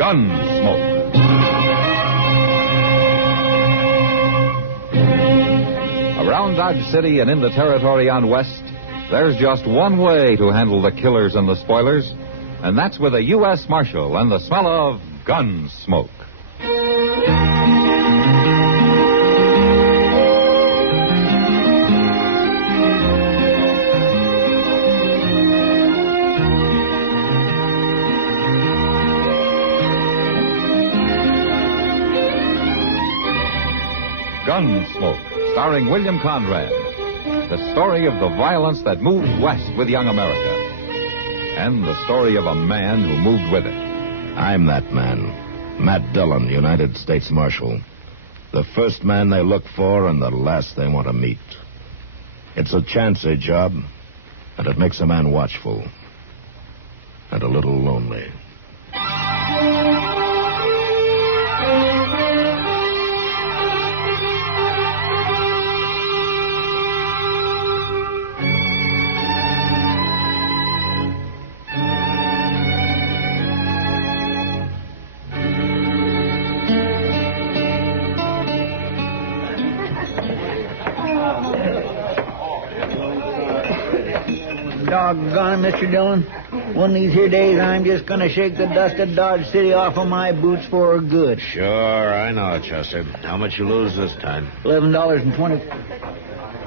Gunsmoke. Around Dodge City and in the territory on West, there's just one way to handle the killers and the spoilers, and that's with a U.S. Marshal and the smell of Gunsmoke. Gunsmoke, starring William Conrad. The story of the violence that moved west with young America. And the story of a man who moved with it. I'm that man. Matt Dillon, United States Marshal. The first man they look for and the last they want to meet. It's a chancy job, and it makes a man watchful. And a little lonely. Doggone it, Mr. Dillon. One of these here days, I'm just going to shake the dust of Dodge City off of my boots for good. Sure, I know, Chester. How much you lose this time? $11.20.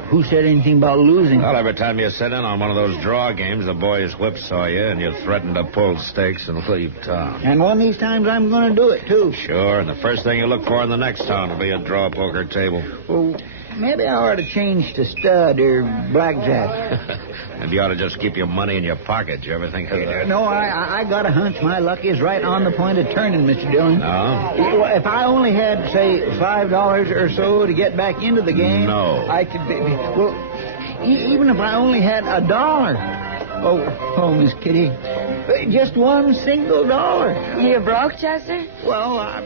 Who said anything about losing? Well, every time you sit in on one of those draw games, the boys whipsaw you, and you threaten to pull stakes and leave town. And one of these times, I'm going to do it, too. Sure, and the first thing you look for in the next town will be a draw poker table. Well, maybe I ought to change to stud or blackjack. And you ought to just keep your money in your pocket. You ever think of that? No, I got a hunch my luck is right on the point of turning, Mr. Dillon. No? If I only had, say, $5 or so to get back into the game... No. I could... Well, even if I only had $1... Oh, Miss Kitty. Just one single dollar. You broke, Chester? Well,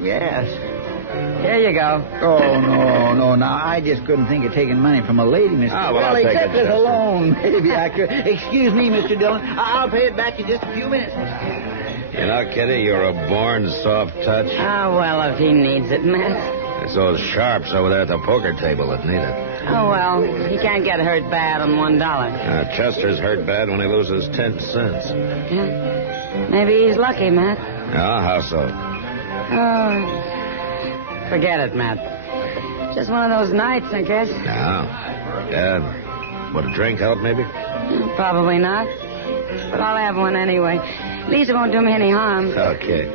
yes. Here you go. Oh, no. Now, I just couldn't think of taking money from a lady, Mr. Ah, well, I'll take except it, as a Chester. loan. Maybe I could. Excuse me, Mr. Dillon. I'll pay it back in just a few minutes. You know, Kitty, you're a born soft touch. Oh, well, if he needs it, Matt. It's those sharps over there at the poker table that need it. Oh, well, he can't get hurt bad on $1. Chester's hurt bad when he loses 10 cents. Yeah. Maybe he's lucky, Matt. Oh, how so? Oh, forget it, Matt. Just one of those nights, I guess. Yeah. Would a drink help, maybe? Probably not. But I'll have one anyway. At least it won't do me any harm. Okay.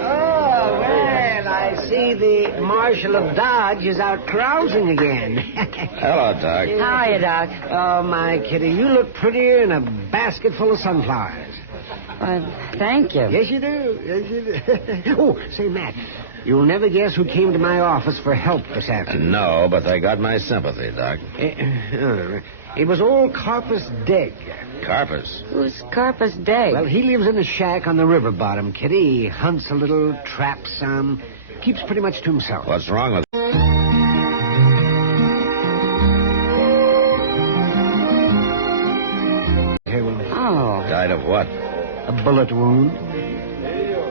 Oh, well, I see the Marshal of Dodge is out carousing again. Hello, Doc. How are you, Doc? Oh, my Kitty, you look prettier in a basket full of sunflowers. Thank you. Yes, you do. Yes, you do. Oh, say, Matt, you'll never guess who came to my office for help this afternoon. No, but they got my sympathy, Doc. It was old Carpus Degg. Carpus? Who's Carpus Degg? Well, he lives in a shack on the river bottom, Kitty. He hunts a little, traps some, keeps pretty much to himself. What's wrong with Oh. Died of what? A bullet wound.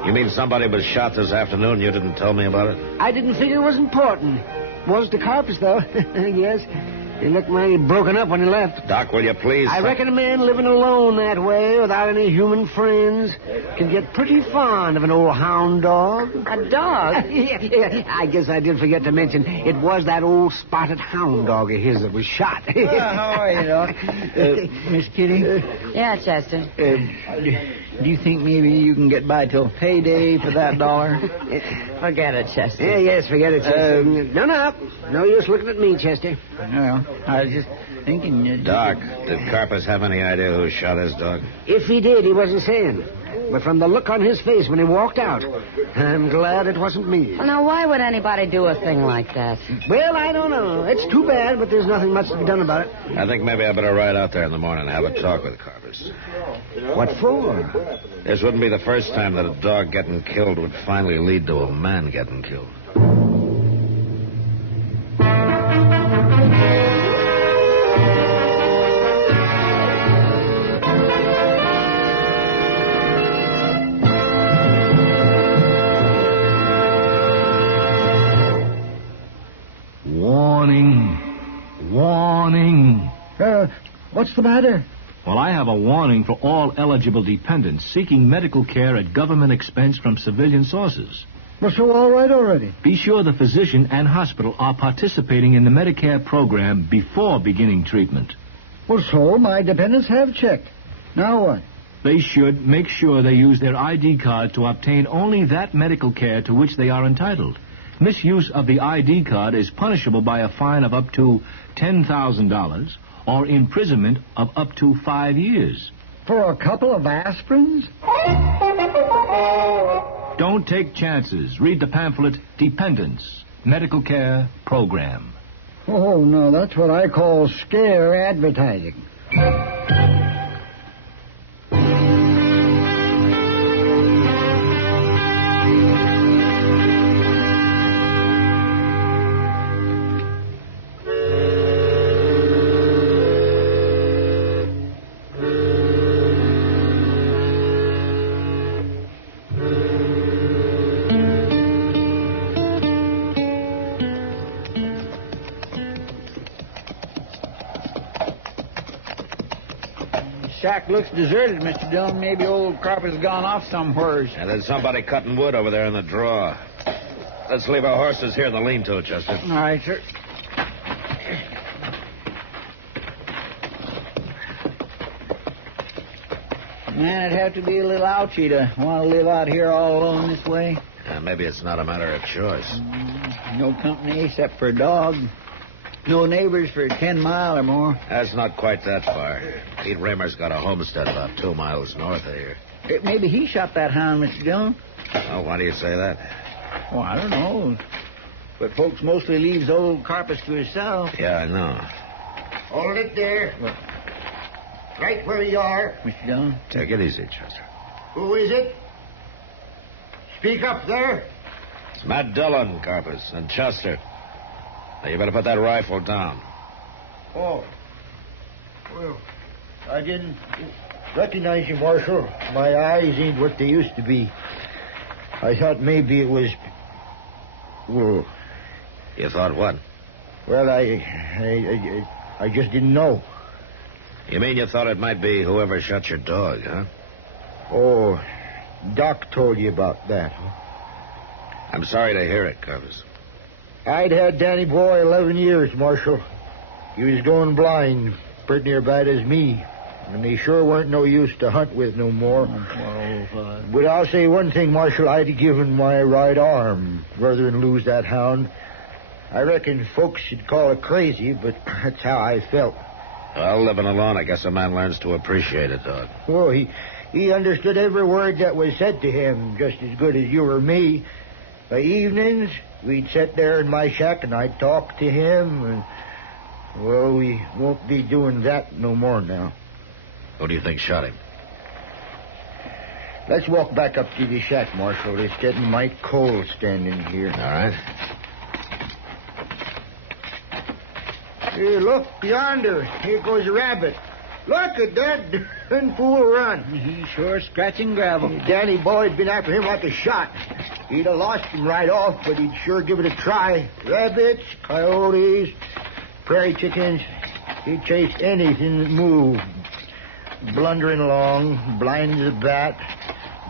You mean somebody was shot this afternoon and you didn't tell me about it? I didn't think it was important. Was to Carpus, though. Yes. He looked mighty broken up when he left. Doc, will you please? I reckon a man living alone that way, without any human friends, can get pretty fond of an old hound dog. A dog? Yeah, I guess I did forget to mention, it was that old spotted hound dog of his that was shot. How are you, Doc? Miss Kitty? Yeah, Chester. Do you think maybe you can get by till payday for that $1? Forget it, Chester. Yes, forget it, Chester. No use looking at me, Chester. No, I was just thinking... Doc, did Carpus have any idea who shot his dog? If he did, he wasn't saying. But from the look on his face when he walked out, I'm glad it wasn't me. Well, now, why would anybody do a thing like that? Well, I don't know. It's too bad, but there's nothing much to be done about it. I think maybe I better ride out there in the morning and have a talk with Carpus. What for? This wouldn't be the first time that a dog getting killed would finally lead to a man getting killed. the matter? Well, I have a warning for all eligible dependents seeking medical care at government expense from civilian sources. Well, so all right already. Be sure the physician and hospital are participating in the Medicare program before beginning treatment. Well, so my dependents have checked. Now what? They should make sure they use their ID card to obtain only that medical care to which they are entitled. Misuse of the ID card is punishable by a fine of up to $10,000 or imprisonment of up to 5 years. For a couple of aspirins? Don't take chances. Read the pamphlet, Dependents, Medical Care Program. Oh, no, that's what I call scare advertising. Shack looks deserted, Mr. Dillon. Maybe old carpet's gone off somewheres. And there's somebody cutting wood over there in the drawer. Let's leave our horses here in the lean-to, Chester. All right, sir. Man, it'd have to be a little ouchy to want to live out here all alone this way. Maybe it's not a matter of choice. No company except for a dog. No neighbors for 10 miles or more. That's not quite that far. Pete Raymer's got a homestead about 2 miles north of here. Maybe he shot that hound, Mr. Dillon. Oh, why do you say that? Oh, I don't know. But folks mostly leaves old carpets to himself. Yeah, I know. Hold it there. Right where you are. Mr. Dillon? Take it easy, Chester. Who is it? Speak up there. It's Matt Dillon, Carpus, and Chester. Now, you better put that rifle down. Oh. Well, I didn't recognize you, Marshal. My eyes ain't what they used to be. I thought maybe it was... Well... You thought what? Well, I just didn't know. You mean you thought it might be whoever shot your dog, huh? Oh, Doc told you about that, huh? I'm sorry to hear it, Carpus. I'd had Danny Boy 11 years, Marshal. He was going blind, pretty near bad as me. And they sure weren't no use to hunt with no more. But I'll say one thing, Marshal. I'd given my right arm rather than lose that hound. I reckon folks should call it crazy, but that's how I felt. Well, living alone, I guess a man learns to appreciate it, Dog. Oh, he understood every word that was said to him just as good as you or me. By evenings, we'd sit there in my shack and I'd talk to him. And, well, we won't be doing that no more now. Who do you think shot him? Let's walk back up to the shack, Marshal. It's getting mighty cold standing here. All right. Here, look, yonder. Here goes a rabbit. Look at that fool run. He's sure scratching gravel. Danny Boy'd been after him like a shot. He'd have lost him right off, but he'd sure give it a try. Rabbits, coyotes, prairie chickens. He'd chase anything that moved. Blundering along, blind as a bat,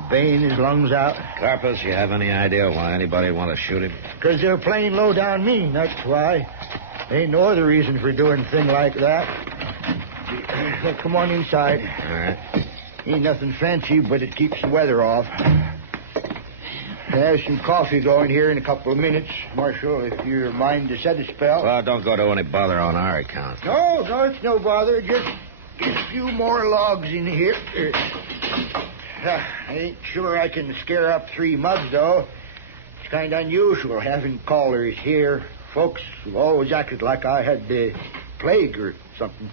baying his lungs out. Carpus, you have any idea why anybody want to shoot him? Because they're playing low down mean, that's why. Ain't no other reason for doing a thing like that. Well, come on inside. All right. Ain't nothing fancy, but it keeps the weather off. There's some coffee going here in a couple of minutes, Marshal, if you're mind to set a spell. Well, don't go to any bother on our account. No, it's no bother. Just a few more logs in here. I ain't sure I can scare up 3 mugs, though. It's kind of unusual having callers here. Folks have always acted like I had the plague or something.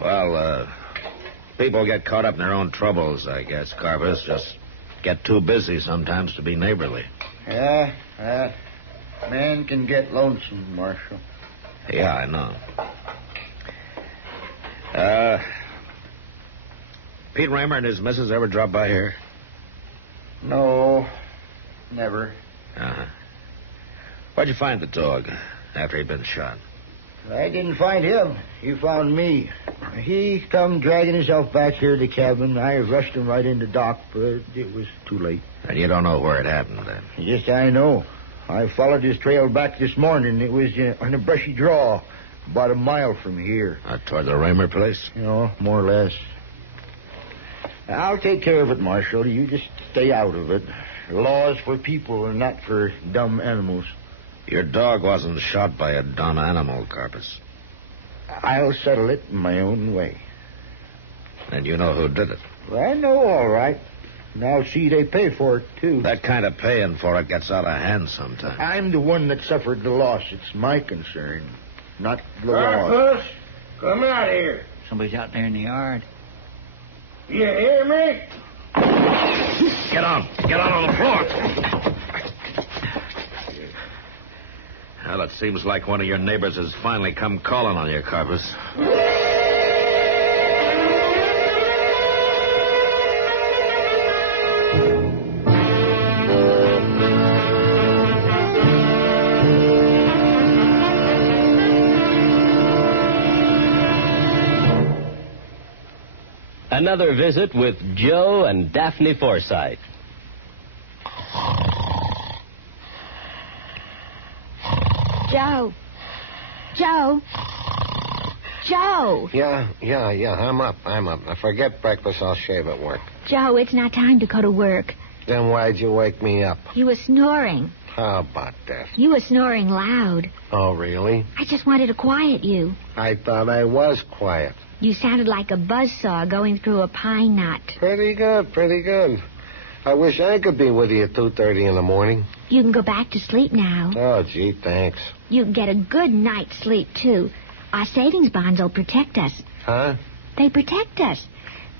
Well, people get caught up in their own troubles, I guess, Carpus. Just get too busy sometimes to be neighborly. Yeah, man can get lonesome, Marshal. Yeah, I know. Pete Raymer and his missus ever drop by here? No, never. Uh-huh. Where'd you find the dog after he'd been shot? I didn't find him. He found me. He come dragging himself back here to the cabin. I rushed him right into dock, but it was too late. And you don't know where it happened, then? Yes, I know. I followed his trail back this morning. It was on a brushy draw, about a mile from here. Toward the Raymer place? You know, more or less. I'll take care of it, Marshal. You just stay out of it. Laws for people and not for dumb animals. Your dog wasn't shot by a dumb animal, Carpus. I'll settle it in my own way. And you know who did it? Well, I know, all right. And I'll see they pay for it, too. That kind of paying for it gets out of hand sometimes. I'm the one that suffered the loss. It's my concern, not the law. Carpus, come out here. Somebody's out there in the yard. You hear me? Get on on the floor. Well, it seems like one of your neighbors has finally come calling on you, Carpus. Another visit with Joe and Daphne Forsythe. Joe. Yeah. I'm up. I forget breakfast. I'll shave at work. Joe, it's not time to go to work. Then why'd you wake me up? You were snoring. How about that? You were snoring loud. Oh, really? I just wanted to quiet you. I thought I was quiet. You sounded like a buzzsaw going through a pine knot. Pretty good. I wish I could be with you at 2:30 in the morning. You can go back to sleep now. Oh, gee, thanks. You can get a good night's sleep, too. Our savings bonds will protect us. Huh? They protect us.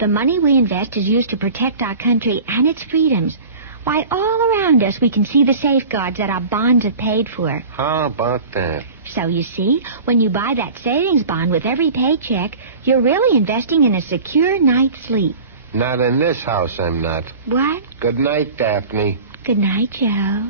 The money we invest is used to protect our country and its freedoms. Why, all around us we can see the safeguards that our bonds have paid for. How about that? So, you see, when you buy that savings bond with every paycheck, you're really investing in a secure night's sleep. Not in this house, I'm not. What? Good night, Daphne. Good night, Joe.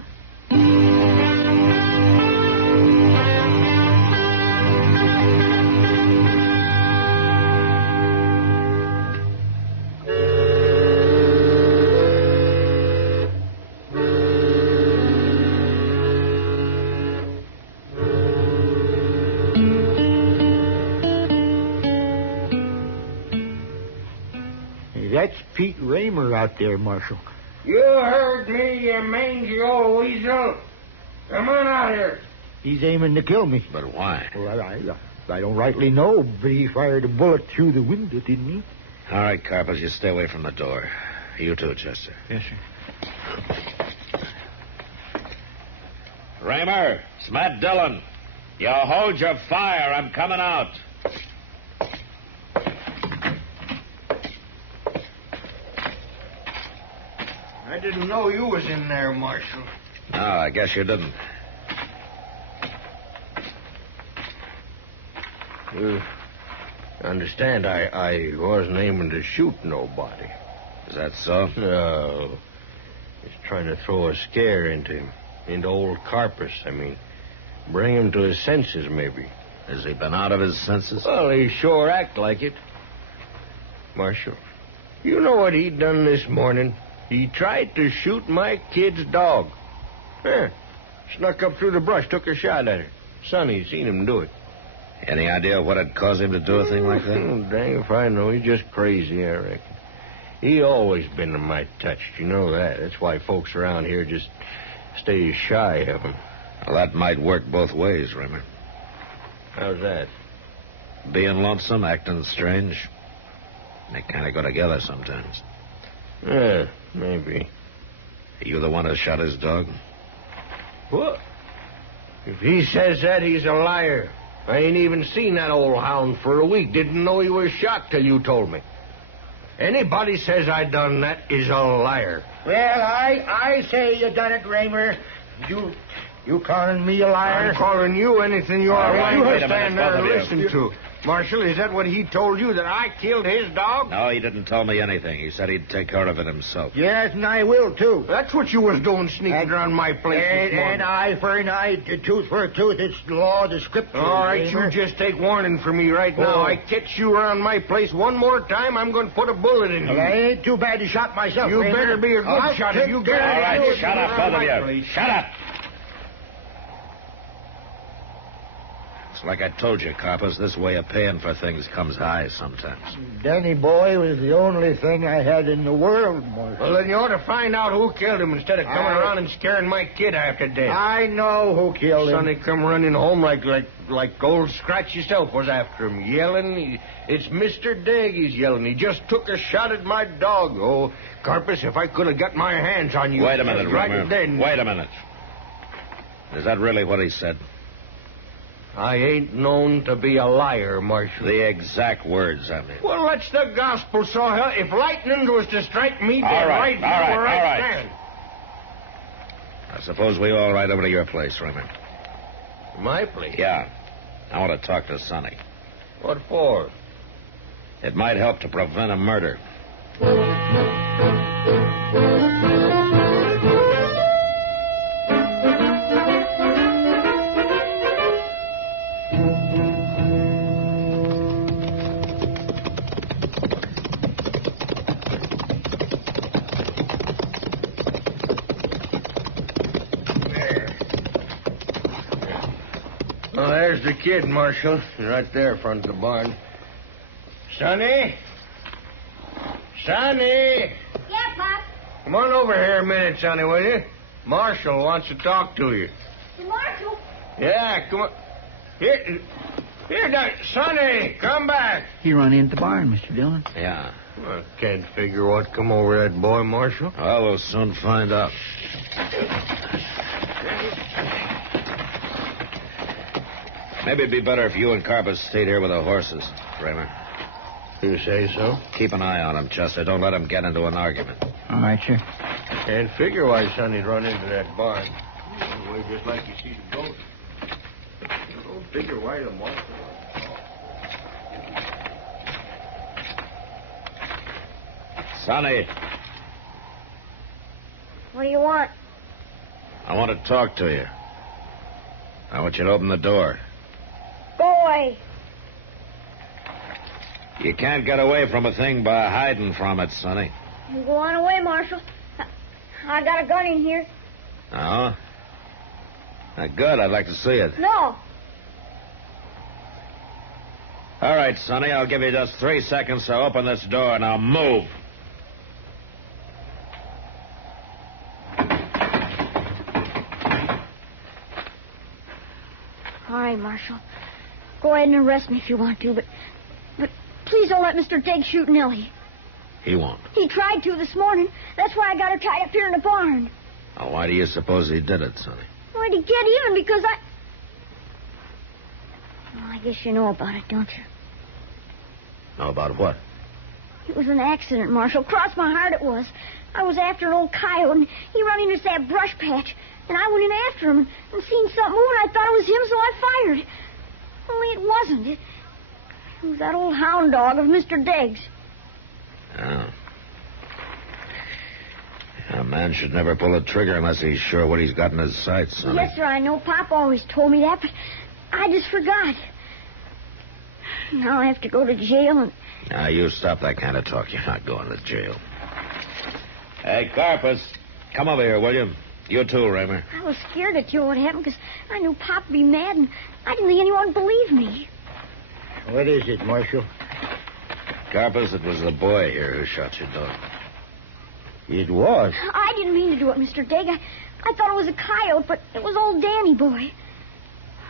That's Pete Raymer out there, Marshal. You heard me, you mangy old weasel. Come on out here. He's aiming to kill me. But why? Well, I don't rightly know, but he fired a bullet through the window, didn't he? All right, Carpus, you stay away from the door. You too, Chester. Yes, sir. Raymer, it's Matt Dillon. You hold your fire. I'm coming out. I didn't know you was in there, Marshal. No, I guess you didn't. You understand, I wasn't aiming to shoot nobody. Is that so? No. Just trying to throw a scare into him. Into old Carpus, I mean. Bring him to his senses, maybe. Has he been out of his senses? Well, he sure act like it. Marshal, you know what he done this morning? He tried to shoot my kid's dog. Yeah. Snuck up through the brush, took a shot at her. Sonny seen him do it. Any idea what'd cause him to do a thing like that? Oh, dang if I know. He's just crazy, I reckon. He always been mighty touched. You know that. That's why folks around here just stay shy of him. Well, that might work both ways, Raymer. How's that? Being lonesome, acting strange. They kind of go together sometimes. Yeah, maybe. Are you the one who shot his dog? What? If he says that, he's a liar. I ain't even seen that old hound for a week. Didn't know he was shot till you told me. Anybody says I done that is a liar. Well, I say you done it, Raymer. You calling me a liar? I'm calling you anything you are. All right, You wait a stand minute, there and both of you. listen to. Marshal, is that what he told you, that I killed his dog? No, he didn't tell me anything. He said he'd take care of it himself. Yes, and I will, too. That's what you was doing, sneaking around my place this morning. An eye for an eye, a tooth for a tooth. It's the law, the scripture. All right, you just take warning from me right now. I catch you around my place one more time, I'm going to put a bullet in you. Well, I ain't too bad to shot myself. You better be a good shot if you get it. All right, shut up, both of you. Shut up. It's like I told you, coppers, this way of paying for things comes high sometimes. Danny boy was the only thing I had in the world, Marshal. Well, then you ought to find out who killed him instead of coming around and scaring my kid after death. I know who killed him. Sonny come running home like old Scratch yourself was after him, yelling. It's Mr. Degg, he's yelling. He just took a shot at my dog. Oh, Carpus, if I could have got my hands on you. Wait a minute, right Rimmer. then. Wait a minute. Is that really what he said? I ain't known to be a liar, Marshal. The exact words, I mean. Well, that's the gospel, so if lightning was to strike me dead all right. stand. I suppose we all ride over to your place, Rimmer. My place? Yeah. I want to talk to Sonny. What for? It might help to prevent a murder. Well, there's the kid, Marshal. Right there in front of the barn. Sonny? Sonny! Yeah, Pop. Come on over here a minute, Sonny, will you? Marshal wants to talk to you. Marshal? Yeah, come on. Here, Sonny, come back. He run into the barn, Mr. Dillon. Yeah. I can't figure what come over that boy, Marshal. Well, we'll soon find out. Maybe it'd be better if you and Carpus stayed here with the horses, Kramer. You say so? Keep an eye on him, Chester. Don't let him get into an argument. All right, sir. Can't figure why Sonny'd run into that barn. Anyway, just like you see the goat. Don't figure why the Marshal... Sonny, What do you want? I want to talk to you. I want you to open the door. Go away. You can't get away from a thing by hiding from it, Sonny. You go on away, Marshal. I got a gun in here. Oh? Good. I'd like to see it. No. All right, Sonny. I'll give you just 3 seconds to open this door. Now move. All right, Marshal. Go ahead and arrest me if you want to, but please don't let Mr. Degg shoot Nellie. He won't. He tried to this morning. That's why I got her tied up here in the barn. Now, why do you suppose he did it, Sonny? Why, to get even, because I... Well, I guess you know about it, don't you? Know about what? It was an accident, Marshal. Cross my heart it was. I was after an old coyote, and he run into that brush patch. And I went in after him and seen something moving. I thought it was him, so I fired. Only it wasn't. It was that old hound dog of Mr. Degg's. Oh. A man should never pull a trigger unless he's sure what he's got in his sights, Sonny. Yes, sir, I know. Pop always told me that, but I just forgot. Now I have to go to jail and... Now, you stop that kind of talk. You're not going to jail. Hey, Carpus, come over here, will you? You too, Raymer. I was scared that you would happen because I knew Pop would be mad, and I didn't think anyone would believe me. What is it, Marshal? Carpus, it was the boy here who shot your dog. It was? I didn't mean to do it, Mr. Degg. I thought it was a coyote, but it was old Danny boy.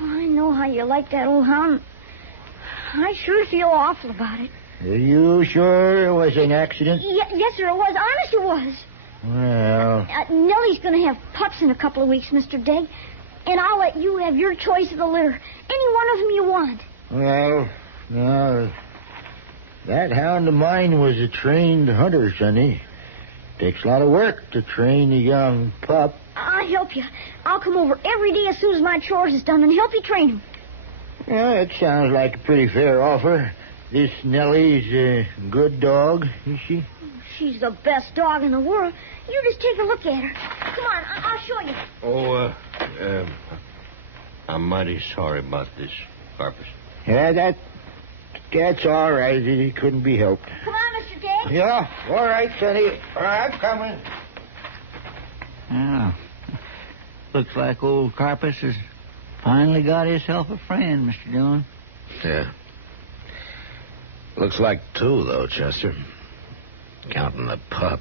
Oh, I know how you like that old hound. I sure feel awful about it. Are you sure it was an accident? Yes, sir, it was. Honest, it was. Well... Nellie's going to have pups in a couple of weeks, Mr. Degg. And I'll let you have your choice of the litter. Any one of them you want. Well, no. That hound of mine was a trained hunter, Sonny. Takes a lot of work to train a young pup. I'll help you. I'll come over every day as soon as my chores is done and help you train him. Yeah, it sounds like a pretty fair offer. This Nellie's a good dog, is she? She's the best dog in the world. You just take a look at her. Come on, I'll show you. Oh, I'm mighty sorry about this, Carpus. Yeah, that's all right. It couldn't be helped. Come on, Mr. Day. Yeah, all right, Sonny. All right, I'm coming. Yeah. Looks like old Carpus has finally got himself a friend, Mr. Dillon. Yeah. Looks like two, though, Chester. Counting the pup.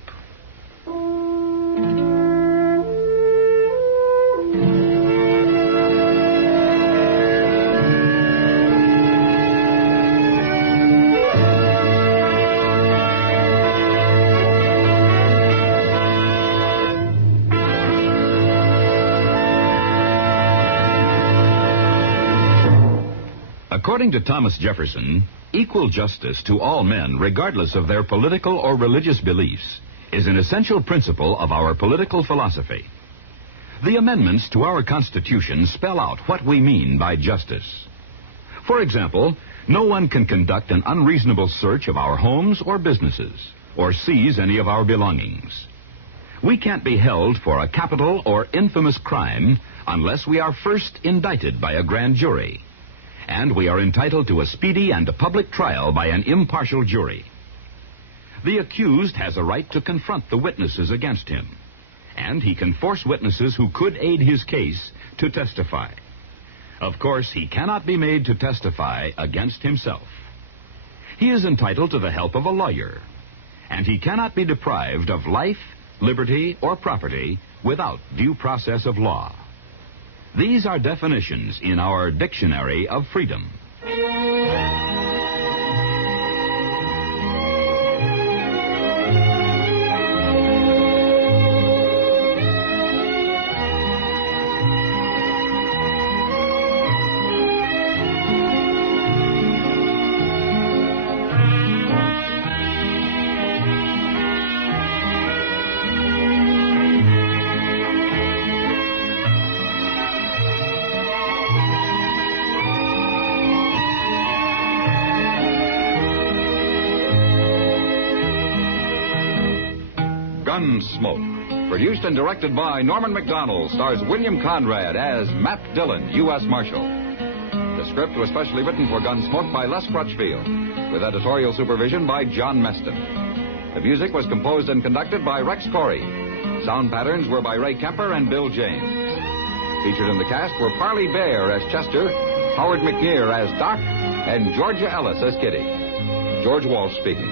According to Thomas Jefferson, equal justice to all men, regardless of their political or religious beliefs, is an essential principle of our political philosophy. The amendments to our Constitution spell out what we mean by justice. For example, no one can conduct an unreasonable search of our homes or businesses, or seize any of our belongings. We can't be held for a capital or infamous crime unless we are first indicted by a grand jury. And we are entitled to a speedy and a public trial by an impartial jury. The accused has a right to confront the witnesses against him, and he can force witnesses who could aid his case to testify. Of course, he cannot be made to testify against himself. He is entitled to the help of a lawyer, and he cannot be deprived of life, liberty, or property without due process of law. These are definitions in our Dictionary of Freedom. Gunsmoke, produced and directed by Norman MacDonnell, stars William Conrad as Matt Dillon, U.S. Marshal. The script was specially written for Gunsmoke by Les Crutchfield, with editorial supervision by John Meston. The music was composed and conducted by Rex Corey. Sound patterns were by Ray Kemper and Bill James. Featured in the cast were Parley Baer as Chester, Howard McNear as Doc, and Georgia Ellis as Kitty. George Walsh speaking.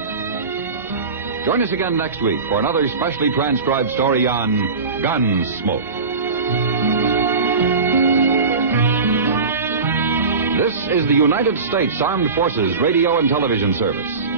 Join us again next week for another specially transcribed story on Gunsmoke. This is the United States Armed Forces Radio and Television Service.